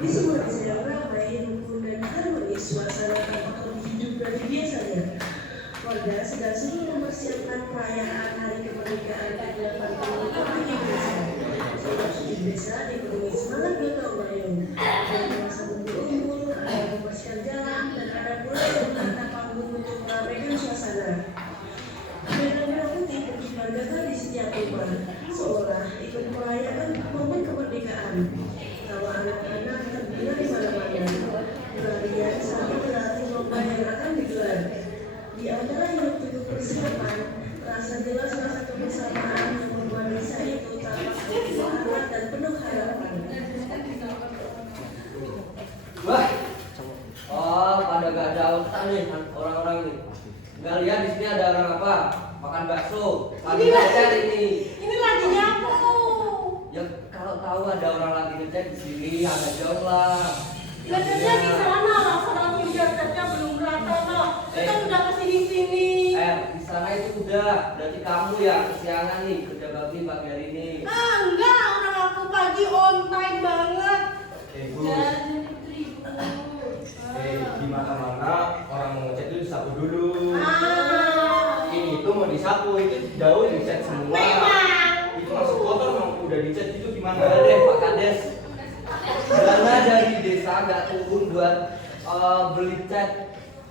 Di sebuah desa yang ramai, rukun dan harmonis, suasana tampak lebih hidup dari biasanya. Warga sedang sibuk mempersiapkan perayaan Hari Kemerdekaan ke-8 Republik Indonesia. Setiap sudut desa dipenuhi semangat gotong royong. Ada masa unggul-unggul, ada membersihkan jalan, dan ada pula yang menata panggung untuk meramaikan suasana. Bendera putih berkibar gagah di setiap rumah, seolah ikut merayakan momen kemerdekaan. Tawa anak-anak terdengar di mana-mana. Pelarian sambil berarti lomba yang akan digelar. Di antara yang penuh persiapan, rasa jelas rasa kebersamaan yang membuat desa itu tampak penuh hangat dan penuh harapan. Wah, pada gak ada otak nih orang-orang ini. Nggak lihat di sini ada orang apa? Makan bakso. Lagi ngechat ini. Ini lagi nyapu. Ya kalau tahu ada orang lagi ngechat di sini, agak jauh lah. Ngechatnya di sana lah, soalnya ngechatnya belum rata lah. Kita udah kesini-sini. Di sana itu udah. Berarti kamu ya kesiangan nih kerja bakti pagi hari ini. Enggak, orang aku pagi on time banget. Gus. Di mana-mana orang mau ngechat itu disapu dulu. Ini tuh mau disapu, itu jauh dicat semua. Memang. Itu masuk kotor mau udah dicat itu gimana? Udah deh Pak Kades. Karena dari desa nggak turun buat beli cat.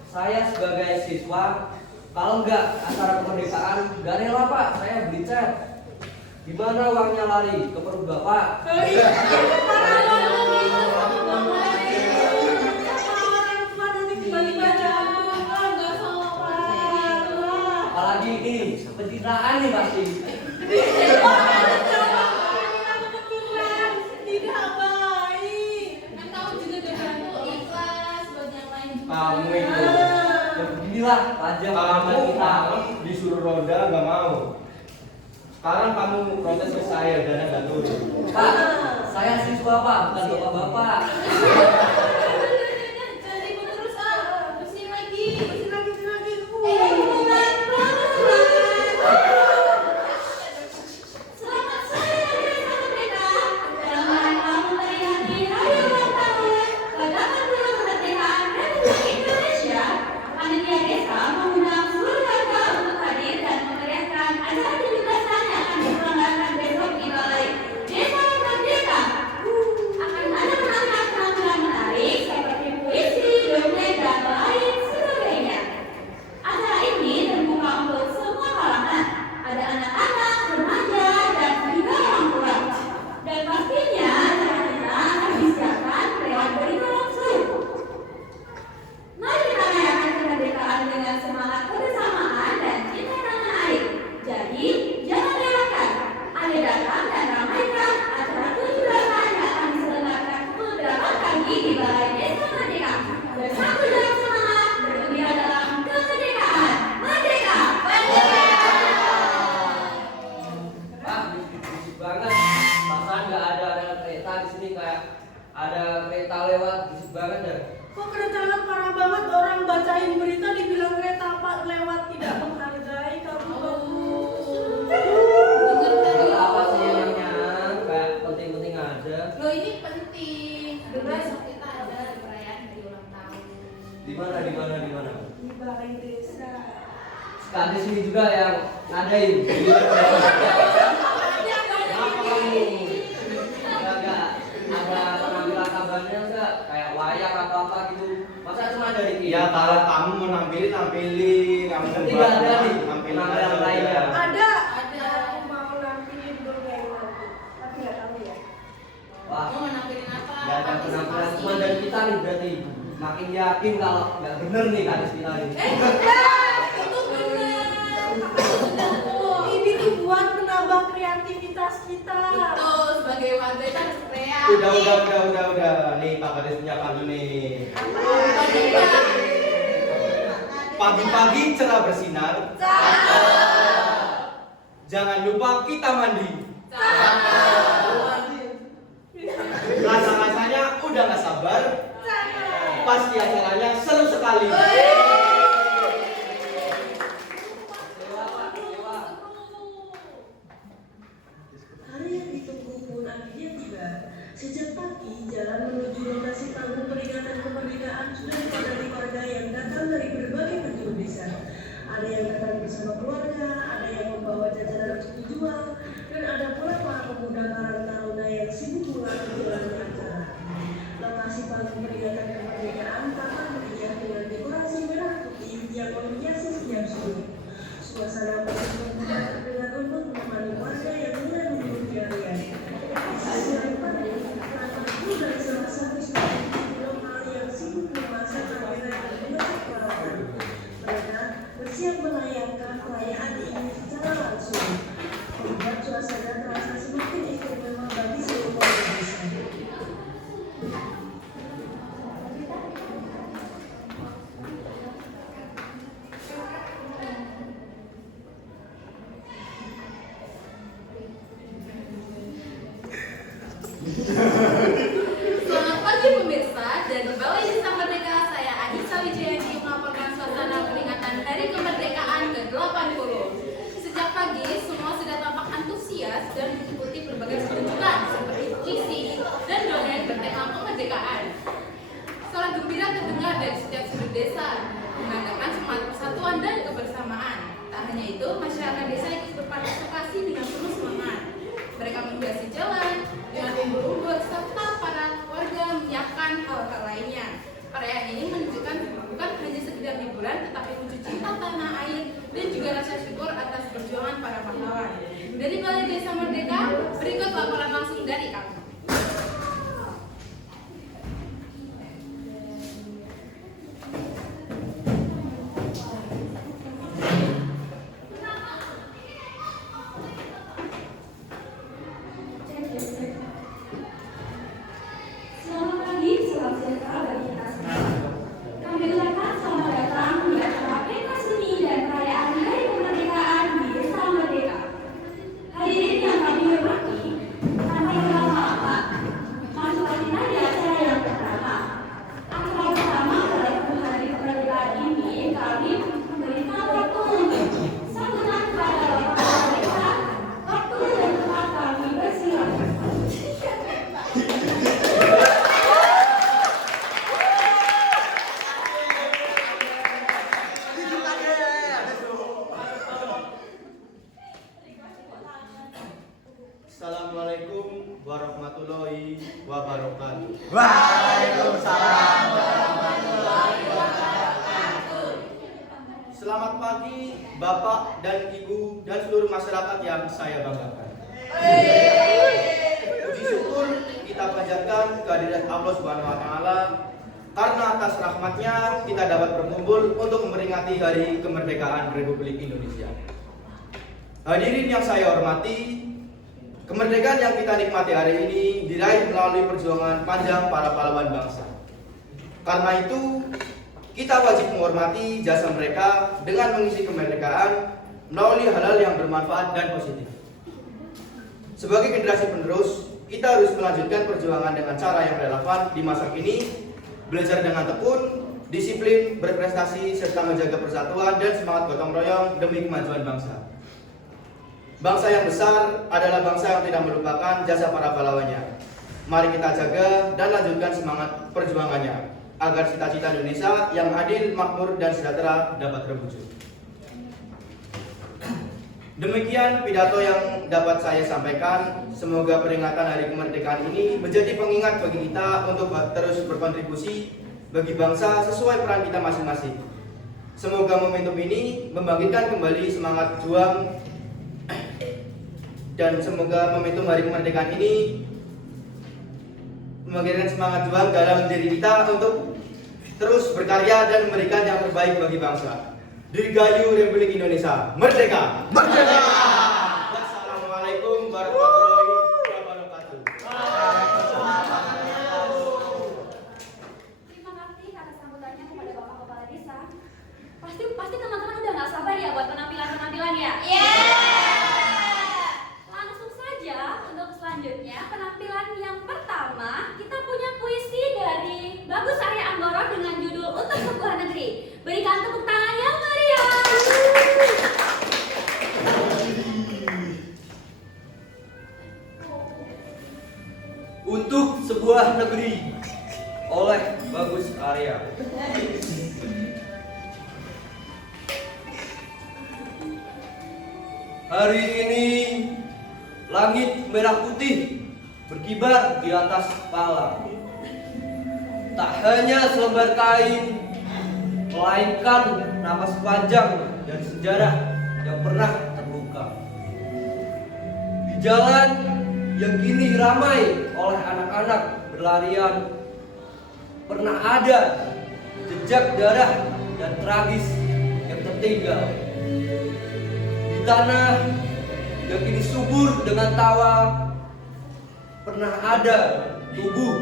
Saya sebagai siswa, kalau nggak acara kemerdekaan, nggak rela Pak. Saya beli cat. Gimana uangnya lari ke perut Bapak? Apalagi ini pencitraan nih pasti. Tidak baik. Kamu itu, Beginilah pajak kita. kamu disuruh ronda nggak mau. Sekarang kamu protes ke saya, dana nggak turun. Pak, saya siswa Pak, bukan bapak-bapak. Jadi terus bersihin lagi. Selamat sore Desa Merdeka. Dalam rangka memperingati Hari Ulang Tahun ke-8 Kemerdekaan Republik Indonesia, panitia desa mengundang seluruh warga untuk hadir dan memeriahkan acara 17-an yang akan diselenggarakan besok di Balai Desa Merdeka. Akan ada penampilan menarik seperti puisi, dongeng, dan lain sebagainya. Acara ini terbuka untuk semua kalangan. Ada anak-anak, remaja, dan juga orang tua. Dan pastinya acara kita akan disiarkan lewat berita langsung. Mari kita rayakan kemerdekaan dengan semangat kebersamaan dan cinta tanah air. Jadi, jangan lewatkan. Ayo datang dan ramaikan acara 17-an yang akan diselenggarakan pukul 8 pagi di Balai Desa Merdeka. Bersatu dalam semangat, bergembira dalam kemerdekaan. Merdeka! Merdeka! Pak, berisik banget. Perasaan nggak ada kereta di sini kayak ada kereta lewat, berisik banget ya. Kok kerencangan parah banget, orang bacain berita dibilang kereta apa lewat, tidak menghargai kamu. Kalau apa sih emangnya? Kayak penting-penting aja. Loh ini penting. Besok kita ada perayaan hari ulang tahun. Di mana? Di balai desa. Kades ini juga yang ngadain. Kenapa kamu? Enggak ada penampilan tambahannya enggak? Kayak wayang atau apa gitu. Masa cuma dari Ya kalau kamu mau nampilin, kamu Berarti nggak ada nih nampilin penampilan aja lainnya. udah. Ada. Ada. Aku mau nampilin dongeng nanti, tapi nggak tahu ya. Wah, Mau nampilin apa? nggak ada penampilan cuma dari kita nih berarti. Makin yakin kalau nggak bener nih kades kita ini. Itu benar. Ini tuh buat menambah kreativitas kita. Betul, sebagai warga kita harus kreatif. Udah. Nih Pak Kades punya pantun nih. Pagi-pagi cerah bersinar. Jangan lupa kita mandi. Rasa-rasanya udah gak sabar. Pasti acaranya seru sekali. Hari yang ditunggu pun akhirnya tiba. Sejak pagi, jalan menuju lokasi panggung peringatan kemerdekaan sudah dipadati warga yang datang dari berbagai penjuru desa. Ada yang datang bersama keluarga, ada yang membawa jajanan untuk dijual, dan ada pula para pemuda Karang Taruna yang sibuk menjalani acara. Lokasi panggung peringatan kemerdekaan tampak meriah dengan dekorasi merah putih yang menghiasi setiap sudut. Suasana penuh terdengar untuk menemani warga yang mulai menyambut area. Di sisi lain panggung, tampak dari salah satu stasiun lokal yang sibuk memasang kamera yang mengecek peralatan. Mereka bersiap menayangkan perayaan ini secara langsung, membuat suasana terasa semakin istimewa bagi seluruh warga desa. Selamat pagi pemirsa, dari Balai Desa Merdeka saya Anissa Wijayadi melaporkan suasana peringatan Hari Kemerdekaan ke-80. Sejak pagi, semua sudah tampak antusias dan mengikuti berbagai pertunjukan seperti puisi dan dongeng bertema kemerdekaan. Suara gembira terdengar dari setiap sudut desa, menandakan semangat persatuan dan kebersamaan. Tak hanya itu, masyarakat desa ikut berpartisipasi dengan penuh semangat. Mereka menghiasi jalan dengan umbul-umbul serta para warga menyiapkan hal-hal lainnya. Perayaan ini menunjukkan bukan hanya sekedar hiburan, tetapi wujud cinta tanah air dan juga rasa syukur atas perjuangan para pahlawan. Dari Balai Desa Merdeka, berikut laporan langsung dari kami. Selamat pagi, salam sejahtera bagi kita semua. Kami ucapkan selamat datang di acara pentas seni dan perayaan Hari Kemerdekaan di Desa Merdeka. Hadirin yang kami hormati, tanpa berlama-lama, masukkan kita di acara yang pertama. Acara pertama pada Hari Kemerdekaan ini kami memberikan waktu untuk sambutan kepada Bapak Merdeka. Waktu dan tempat kami bersilakan. Assalamualaikum warahmatullahi wabarakatuh. Waalaikumsalam. Selamat pagi Bapak dan Ibu dan seluruh masyarakat yang saya banggakan. Puji syukur kita panjatkan kehadirat Allah Subhanahu wa taala karena atas rahmatnya kita dapat berkumpul untuk memperingati Hari Kemerdekaan Republik Indonesia. Hadirin yang saya hormati, kemerdekaan yang kita nikmati hari ini diraih melalui perjuangan panjang para pahlawan bangsa. Karena itu, kita wajib menghormati jasa mereka dengan mengisi kemerdekaan melalui hal-hal yang bermanfaat dan positif. Sebagai generasi penerus, kita harus melanjutkan perjuangan dengan cara yang relevan di masa kini, belajar dengan tekun, disiplin, berprestasi, serta menjaga persatuan dan semangat gotong royong demi kemajuan bangsa. Bangsa yang besar adalah bangsa yang tidak melupakan jasa para pahlawannya. Mari kita jaga dan lanjutkan semangat perjuangannya agar cita-cita Indonesia yang adil, makmur, dan sejahtera dapat terwujud. Demikian pidato yang dapat saya sampaikan. Semoga peringatan Hari Kemerdekaan ini menjadi pengingat bagi kita untuk terus berkontribusi bagi bangsa sesuai peran kita masing-masing. Semoga momentum ini membangkitkan kembali semangat juang dan semoga momentum Hari Kemerdekaan ini membangkitkan semangat juang dalam diri kita untuk terus berkarya dan memberikan yang terbaik bagi bangsa. Dirgahayu Republik Indonesia Merdeka! Merdeka! Wassalamualaikum warahmatullahi wabarakatuh. Terima kasih atas sambutannya kepada Bapak Kepala Desa. Pasti teman-teman udah gak sabar ya buat penampilan ya? Langsung saja untuk selanjutnya penampilan yang pertama kita punya puisi dari Bagus Arya Anggoro dengan judul Untuk Sebuah Negeri. Berikan tepuk tangan yang meriah. untuk sebuah negeri oleh Bagus Arya. Hari ini langit merah putih berkibar di atas kepala. Tak hanya selembar kain, melainkan napas panjang dan sejarah yang pernah terluka. Di jalan yang kini ramai oleh anak-anak berlarian, pernah ada jejak darah dan tragis yang tertinggal. Di tanah yang kini subur dengan tawa, pernah ada tubuh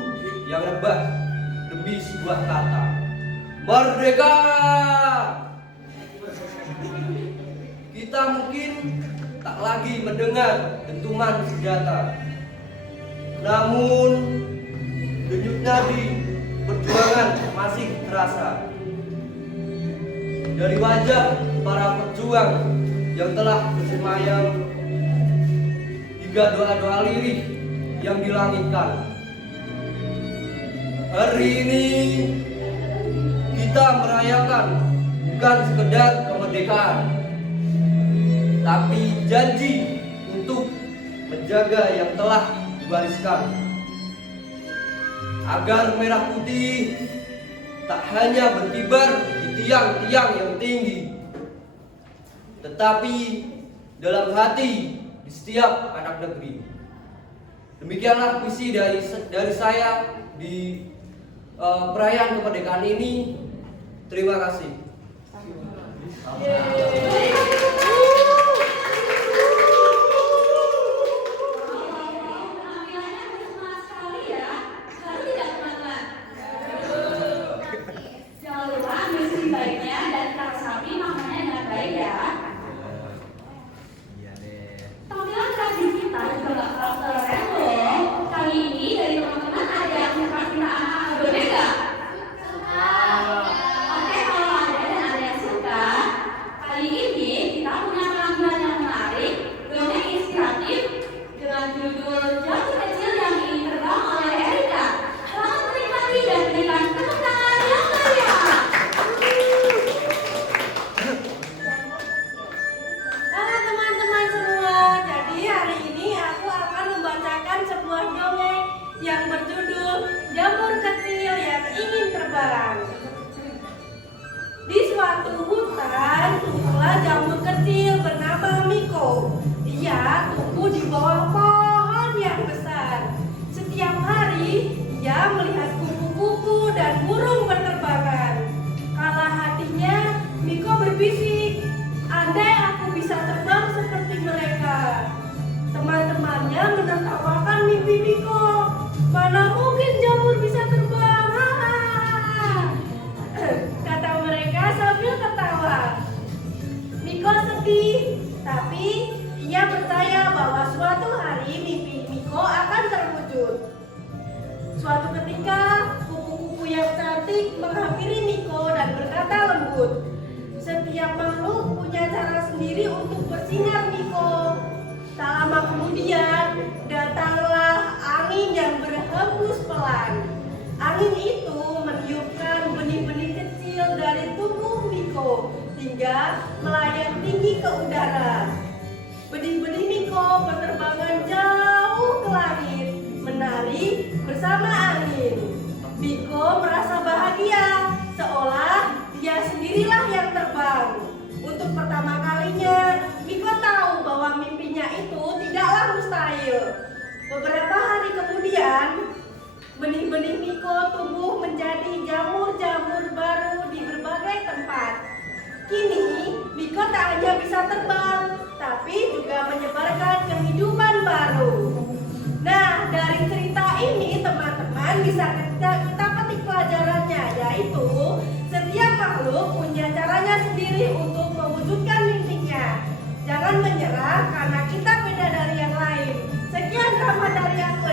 yang rebah demi sebuah kata, merdeka. Kita mungkin tak lagi mendengar dentuman senjata, namun denyut nadi perjuangan masih terasa dari wajah para pejuang yang telah bersemayam, hingga doa-doa lirih yang dilangitkan. Hari ini kita merayakan bukan sekedar kemerdekaan, tapi janji untuk menjaga yang telah diwariskan, agar merah putih tak hanya berkibar di tiang-tiang yang tinggi, tetapi dalam hati di setiap anak negeri. Demikianlah visi dari saya di perayaan kemerdekaan ini. Terima kasih. Penampilannya semangat sekali ya. Baru tidak semangat. Jangan lupa ambil sisi baiknya dan resapi maknanya dengan baik ya. Tampilan tradisi kita juga gak kalah keren loh. Kali ini dari teman-teman ada yang suka kita anak-anak boneka. Oke, kalau ada dan ada yang suka, kali ini kita punya penampilan yang menarik, dongeng inspiratif dengan judul Jauh Kecil yang ingin terbang oleh Erika. Selamat menikmati dan berikan tepuk tangan yang meriah. Halo teman-teman semua, jadi hari ini aku akan membacakan sebuah dongeng yang berjudul Jamur Kecil yang Ingin Terbang. Di suatu hutan tumbuhlah jamur kecil bernama Miko. Ia tumbuh di bawah pohon yang besar. Setiap hari ia melihat kupu-kupu dan burung berterbangan. Kala hatinya, Miko berbisik, andai aku bisa terbang seperti mereka. Teman-temannya menertawakan mimpi Miko. Mana mungkin jamur bisa terbang? Kata mereka sambil tertawa. Miko sedih, tapi ia percaya bahwa suatu hari mimpi Miko akan terwujud. Suatu ketika, kupu-kupu yang cantik menghampiri Miko dan berkata lembut, "Setiap makhluk punya cara sendiri untuk bersinar, Miko." Tak lama kemudian, datanglah angin yang berhembus pelan. Angin itu meniupkan benih-benih kecil dari tubuh Miko hingga melayang tinggi ke udara. Benih-benih Miko berterbangan jauh ke langit, menari bersama angin. Miko merasa bahagia, seolah dia sendirilah yang terbang. Untuk pertama kalinya, Miko tahu bahwa mimpinya itu tidaklah mustahil. Beberapa hari kemudian, benih-benih Miko tumbuh menjadi jamur-jamur baru di berbagai tempat. Kini, Miko tak hanya bisa terbang, tapi juga menyebarkan kehidupan baru. Nah, dari cerita ini teman-teman bisa kita petik pelajarannya, yaitu setiap makhluk punya caranya sendiri untuk mewujudkan mimpinya. Jangan menyerah karena kita beda dari yang lain. Sekian drama dari aku,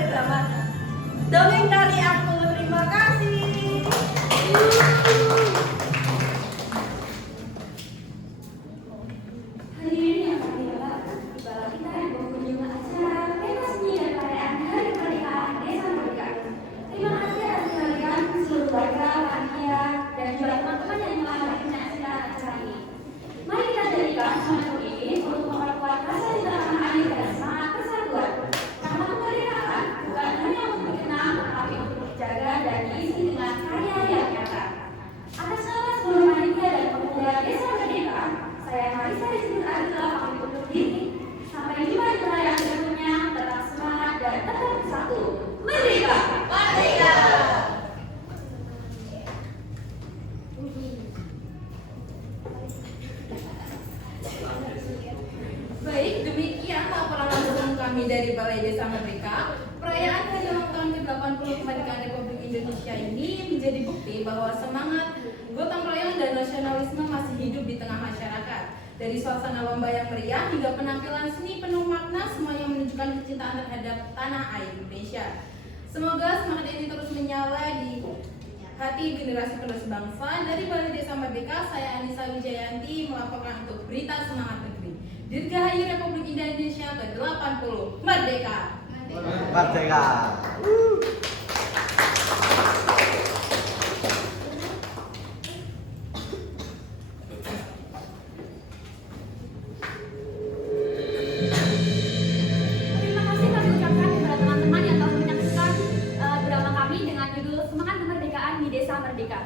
dongeng dari aku. Terima kasih. Hadirin yang kami hormati, ibarat kita yang berkunjung ke acara pentas seni dan perayaan Hari Kemerdekaan Desa Merdeka. merdeka, perayaan hari ulang tahun ke-80 kemerdekaan Republik Indonesia ini menjadi bukti bahwa semangat gotong royong dan nasionalisme masih hidup di tengah masyarakat. Dari suasana lomba yang meriah hingga penampilan seni penuh makna, semuanya menunjukkan kecintaan terhadap tanah air Indonesia. Semoga semangat ini terus menyala di hati generasi penerus bangsa. Dari Balai Desa Merdeka, saya Anissa Wijayanti melaporkan untuk Berita Semangat Negeri. Dirgahayu Republik Indonesia ke-80. Merdeka! Merdeka. Terima kasih kami ucapkan kepada teman-teman yang telah menyaksikan drama kami dengan judul Semangat Kemerdekaan di Desa Merdeka.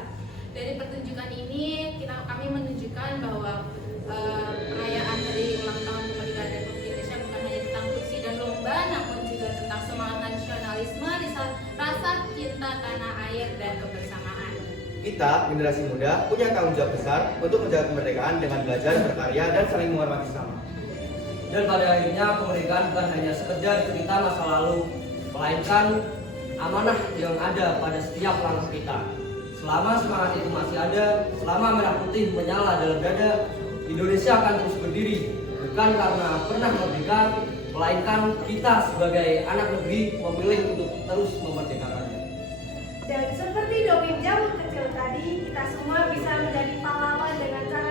Dari pertunjukan ini kami menunjukkan bahwa perayaan hari ulang tahun kemerdekaan Republik Indonesia bukan hanya tentang puisi dan lomba, namun juga tentang semangat nasionalisme, rasa cinta tanah air dan kebersamaan. Kita, generasi muda, punya tanggung jawab besar untuk menjaga kemerdekaan dengan belajar, berkarya, dan saling menghormati sesama. Dan pada akhirnya kemerdekaan bukan hanya sekedar cerita masa lalu, melainkan amanah yang ada pada setiap langkah kita. Selama semangat itu masih ada, selama merah putih menyala dalam dada, Indonesia akan terus berdiri, bukan karena pernah merdeka, melainkan kita sebagai anak negeri memilih untuk terus memerdekakannya. Dan seperti dongeng jamur kecil tadi, kita semua bisa menjadi pahlawan dengan cara